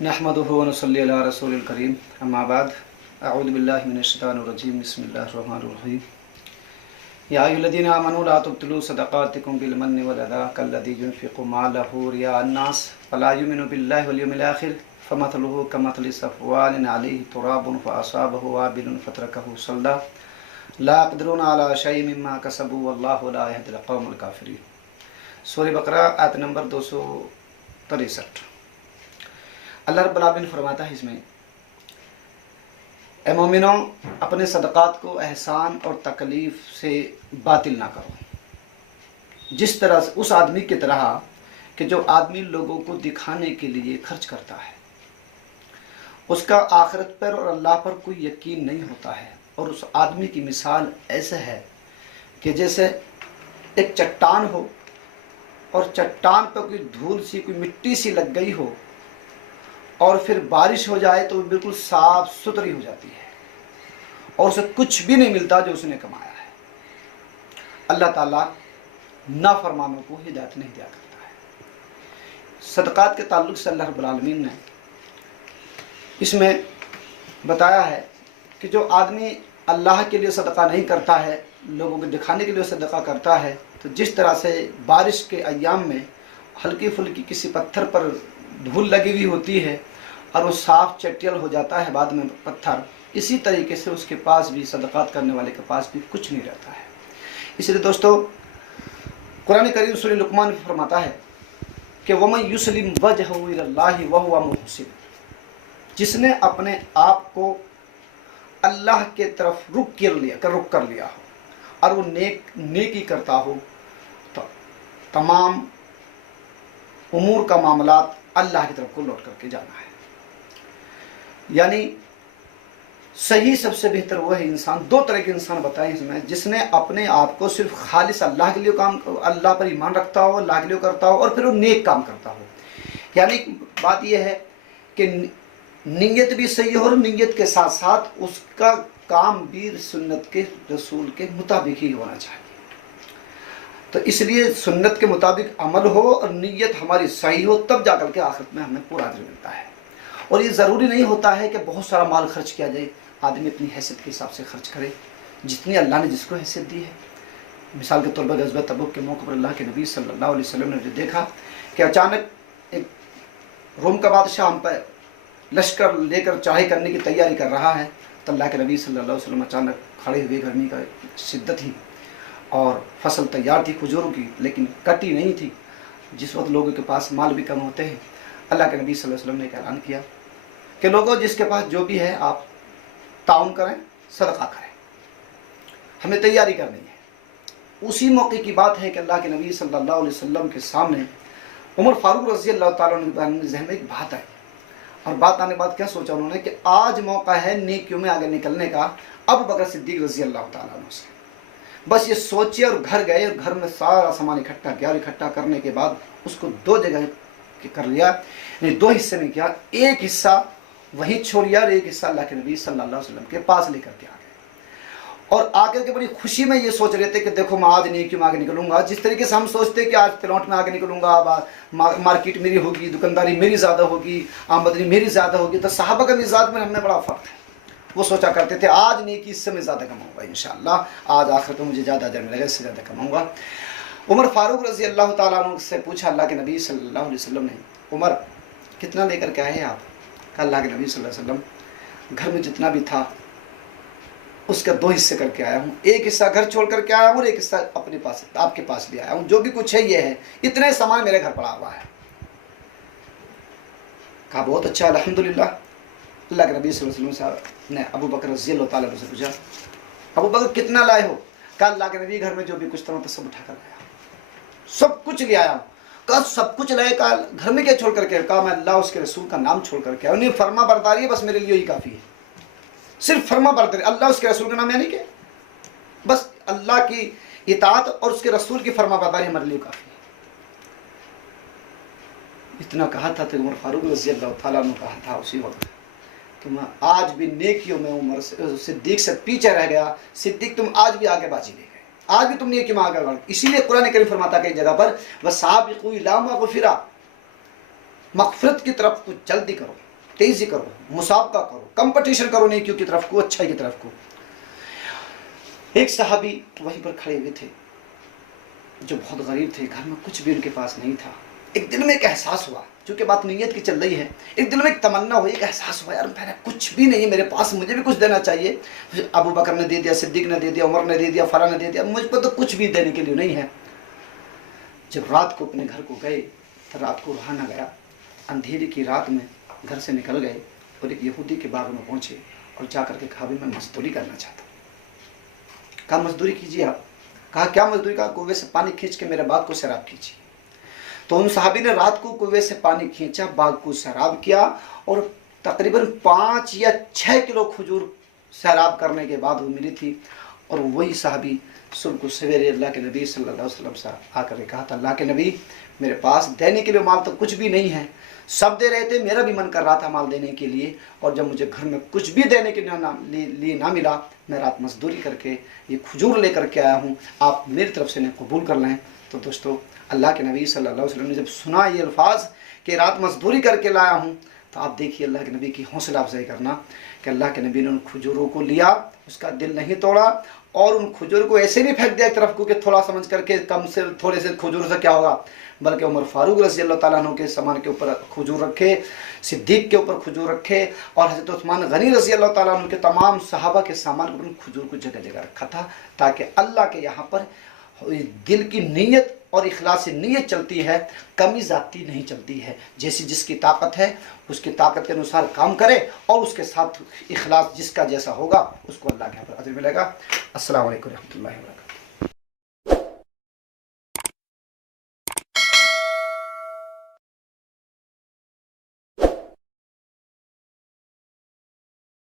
नहमदुहु व नसल्ली अला रसूलिल करीम अम्मा बाद अऊज़ु बिल्लाहि मिनश शैतानिर रजीम बिस्मिल्लाहिर रहमानिर रहीम या अय्युहल्लज़ीना आमनू ला तुब्तिलू सदक़ातिकुम बिल मन्नि वल अज़ा कल्लज़ी युनफ़िक़ु मालहु रियाअन नास फला युमिनु बिल्लाहि वल यawmil आख़िर फमथलुहु कमथलि सफ़वानिन अलैहि तुराबुन फ़असाबहु वाबिलुन फ़तरकहु सल्दा ला यक़दिरूना अला शैइन मिम्मा कसबू वल्लाहु ला यहदिल क़ौमल काफ़िरीन। सूरह बकरा आयत नंबर 263। अल्लाह रब्बुल आलमीन फरमाता है इसमें, ए मोमिनो, अपने सदक़ात को एहसान और तकलीफ़ से बातिल ना करो। जिस तरह से उस आदमी की तरह कि जो आदमी लोगों को दिखाने के लिए खर्च करता है, उसका आखिरत पर और अल्लाह पर कोई यकीन नहीं होता है। और उस आदमी की मिसाल ऐसे है कि जैसे एक चट्टान हो और चट्टान पर कोई धूल सी, कोई मिट्टी सी लग गई हो और फिर बारिश हो जाए तो बिल्कुल साफ सुथरी हो जाती है और उसे कुछ भी नहीं मिलता जो उसने कमाया है। अल्लाह ताला नाफरमानों को हिदायत नहीं दिया करता है। सदक़ात के ताल्लुक़ से अल्लाह रब्बुल आलमीन ने इसमें बताया है कि जो आदमी अल्लाह के लिए सदका नहीं करता है, लोगों को दिखाने के लिए सदका करता है, तो जिस तरह से बारिश के अय्याम में हल्की फुल्की किसी पत्थर पर धूल लगी हुई होती है और वो साफ चटियल हो जाता है बाद में पत्थर, इसी तरीके से उसके पास भी, सदक़ात करने वाले के पास भी कुछ नहीं रहता है। इसलिए दोस्तों, कुरान करीम सूरह लुक़मान में फरमाता है कि वमन युस्लिम वजहहु इलल्लाहि व हुवा मुहसिन, जिसने अपने आप को अल्लाह के तरफ रुक कर लिया हो और वो नेकी करता हो, तो तमाम उमूर का मामलात अल्लाह की तरफ को लौट करके जाना है। यानी सही सबसे बेहतर वो है इंसान, दो तरह के इंसान बताए इसमें, जिसने अपने आप को सिर्फ खालिस अल्लाह के लिए अल्लाह पर ईमान रखता हो, अल्लाह के लिए करता हो और फिर वो नेक काम करता हो। यानी बात यह है कि नीयत भी सही हो और नीयत के साथ साथ उसका काम भी सुन्नत के रसूल के मुताबिक ही होना चाहिए। तो इसलिए सुन्नत के मुताबिक अमल हो और नीयत हमारी सही हो, तब जाकर के आखिरत में हमें पूरा अजर मिलता है। और ये ज़रूरी नहीं होता है कि बहुत सारा माल खर्च किया जाए। आदमी अपनी हैसियत के हिसाब से खर्च करे, जितनी अल्लाह ने जिसको हैसियत दी है। मिसाल के तौर पर ग़ज़वा तबूक के मौके पर अल्लाह के नबी सल्लल्लाहु अलैहि वसल्लम ने जो देखा कि अचानक एक रोम का बादशाह हम पर लश्कर लेकर चढ़ाई करने की तैयारी कर रहा है, तो अल्लाह के नबी सल्लल्लाहु अलैहि वसल्लम अचानक खड़े हुए। गर्मी का शिद्दत थी और फसल तैयार थी खजूरों की, लेकिन कटी नहीं थी। जिस वक्त लोगों के पास माल भी कम होते हैं, अल्लाह के नबी सल्लल्लाहु अलैहि वसल्लम ने एक ऐलान किया कि लोगों, जिसके पास जो भी है आप ताउन करें, सदका करें, हमें तैयारी करनी है। उसी मौके की बात है कि अल्लाह के नबी सल्लल्लाहु अलैहि वसल्लम के सामने उमर फारूक रज़ी अल्लाह ताला अन्हु के ज़हन में एक बात आई। और बात आने के बाद क्या सोचा उन्होंने कि आज मौका है नेकियों में आगे निकलने का, अबू बकर सिद्दीक़ रज़ी अल्लाह ताला अन्हु से। बस ये सोचे और घर गए और घर में सारा सामान इकट्ठा किया और इकट्ठा करने के बाद उसको दो जगह कर लिया, नहीं दो हिस्से में किया। एक हिस्सा वहीं छोड़ दिया और एक हिस्सा अल्लाह के नबी सल्लल्लाहु अलैहि वसल्लम के पास लेकर के आ गए। और आकर के बड़ी खुशी में ये सोच रहे थे कि देखो मैं आज नेकियों में आगे निकलूंगा। जिस तरीके से हम सोचते हैं कि आज तिलौट में आगे निकलूंगा, मार्केट मेरी होगी, दुकानदारी मेरी ज़्यादा होगी, आमदनी मेरी ज़्यादा होगी, तो सहाबा का मिजाज में हमने बड़ा फ़र्क है। वो सोचा करते थे आज नेकी इससे मैं ज़्यादा कमाऊँगा, इंशाअल्लाह आज आखिर तो मुझे ज़्यादा अजर मिलेगा, इससे ज़्यादा कमाऊँगा। उमर फारूक रज़ी अल्लाह ताला अन्हु से पूछा अल्लाह के नबी सल्लल्लाहु अलैहि वसल्लम ने, उमर कितना लेकर के आए हैं आप? कहा अल्लाह के नबी सल्लल्लाहु अलैहि वसल्लम, घर में जितना भी था उसका दो हिस्से करके आया हूँ। एक हिस्सा घर छोड़ करके आया हूँ और एक हिस्सा अपने पास आपके पास भी आया हूँ। जो भी कुछ है ये है, इतने सामान मेरे घर पड़ा हुआ है। कहा बहुत अच्छा, अल्हम्दुलिल्लाह। अल्लाह के नबी सल्लल्लाहु अलैहि वसल्लम ने अबू बकर रज़ी अल्लाह ताला से पूछा, अबू बकर कितना लाए हो? कहा अल्लाह के नबी घर में जो भी कुछ था तो सब उठा कर लाया, सब कुछ ले आया हूँ। कहा सब कुछ लाए? कहा घर में क्या छोड़ करके? कहा मैं अल्लाह उसके रसूल का नाम छोड़ करके आया। उन्हें फरमा बरदारी है, बस मेरे लिए ही काफ़ी है। सिर्फ फरमा बरदारी, अल्लाह उसके रसूल का नाम, यानी कि बस अल्लाह की इताअत और उसके रसूल की फरमा बरदारी हमारे लिए काफ़ी है। इतना कहा था तो उमर फारूक रज़ी अल्लाह ताला ने कहा था उसी वक्त कि मैं आज भी नेकियों में उमर सिद्दीक से पीछे रह गया। सिद्दीक तुम आज भी आगे बाजी ले गए, आज भी तुम नेकी में आगे बढ़। इसीलिए कुरान करीम फरमाता है कई जगह पर वसाबिकू इला मग़फ़िरा, मगफिरत की तरफ को जल्दी करो, तेजी करो, मुसाबका करो, कंपटीशन करो नेकियों की तरफ को, अच्छाई की तरफ को। एक सहाबी वहीं पर खड़े हुए थे जो बहुत गरीब थे, घर में कुछ भी उनके पास नहीं था। एक दिल में एक एहसास हुआ, चूंकि बात नीयत की चल रही है, एक दिल में एक तमन्ना हुई, एक एहसास हुआ, यार मैंने कुछ भी नहीं मेरे पास, मुझे भी कुछ देना चाहिए। अबू बकर ने दे दिया, सिद्दीक ने दे दिया, उमर ने दे दिया, फला ने दे दिया, मुझ पर तो कुछ भी देने के लिए नहीं है। जब रात को अपने घर को गए तो रात को रहा न गया, अंधेरी की रात में घर से निकल गए और एक यहूदी के बाग में पहुंचे और जाकर के कहा भी मैं मजदूरी करना चाहता हूँ। कहा मजदूरी कीजिए आप। कहा क्या मजदूरी? कहा कुएं से पानी खींच के मेरे बाग को सैराब कीजिए। तो उन सहाबी ने रात को कुएं से पानी खींचा, बाग को सैराब किया और तकरीबन 5 या 6 किलो खजूर सैराब करने के बाद वो मिली थी। और वही सहाबी सुबह को सवेरे अल्लाह के नबी सल्लल्लाहु अलैहि वसल्लम से आकर के कहा था, अल्लाह के नबी मेरे पास देने के लिए माल तो कुछ भी नहीं है, सब दे रहे थे, मेरा भी मन कर रहा था माल देने के लिए, और जब मुझे घर में कुछ भी देने के लिए ना मिला, मैं रात मजदूरी करके ये खजूर लेकर के आया हूँ, आप मेरी तरफ से इन्हें कबूल कर लें। तो दोस्तों अल्लाह के नबी सल्लल्लाहु अलैहि वसल्लम ने जब सुना ये अल्फाज कि रात मजदूरी करके लाया हूँ, तो आप देखिए अल्लाह के नबी की हौसला अफजाई करना कि अल्लाह के नबी ने उन खजूरों को लिया, उसका दिल नहीं तोड़ा और उन खजूर को ऐसे नहीं फेंक दिया एक तरफ को कि थोड़ा समझ करके कम से थोड़े से खजूर से क्या होगा, बल्कि उमर फारूक रज़ी अल्लाह ताला अन्हु के सामान के ऊपर खजूर रखे, सिद्दीक के ऊपर खजूर रखे और हज़रत उस्मान गनी रज़ी अल्लाह ताला अन्हु के तमाम सहाबा के सामान के ऊपर खजूर को जगह जगह रखा था, ताकि अल्लाह के यहाँ पर दिल की नीयत और इखलास नीयत चलती है, कमी ज़ाती नहीं चलती है। जैसी जिसकी ताकत है उसकी ताकत के अनुसार काम करे और उसके साथ इखलास जिसका जैसा होगा उसको अल्लाह के यहाँ पर अजर मिलेगा। अस्सलामु अलैकुम रहमतुल्लाहि व बरकातहू।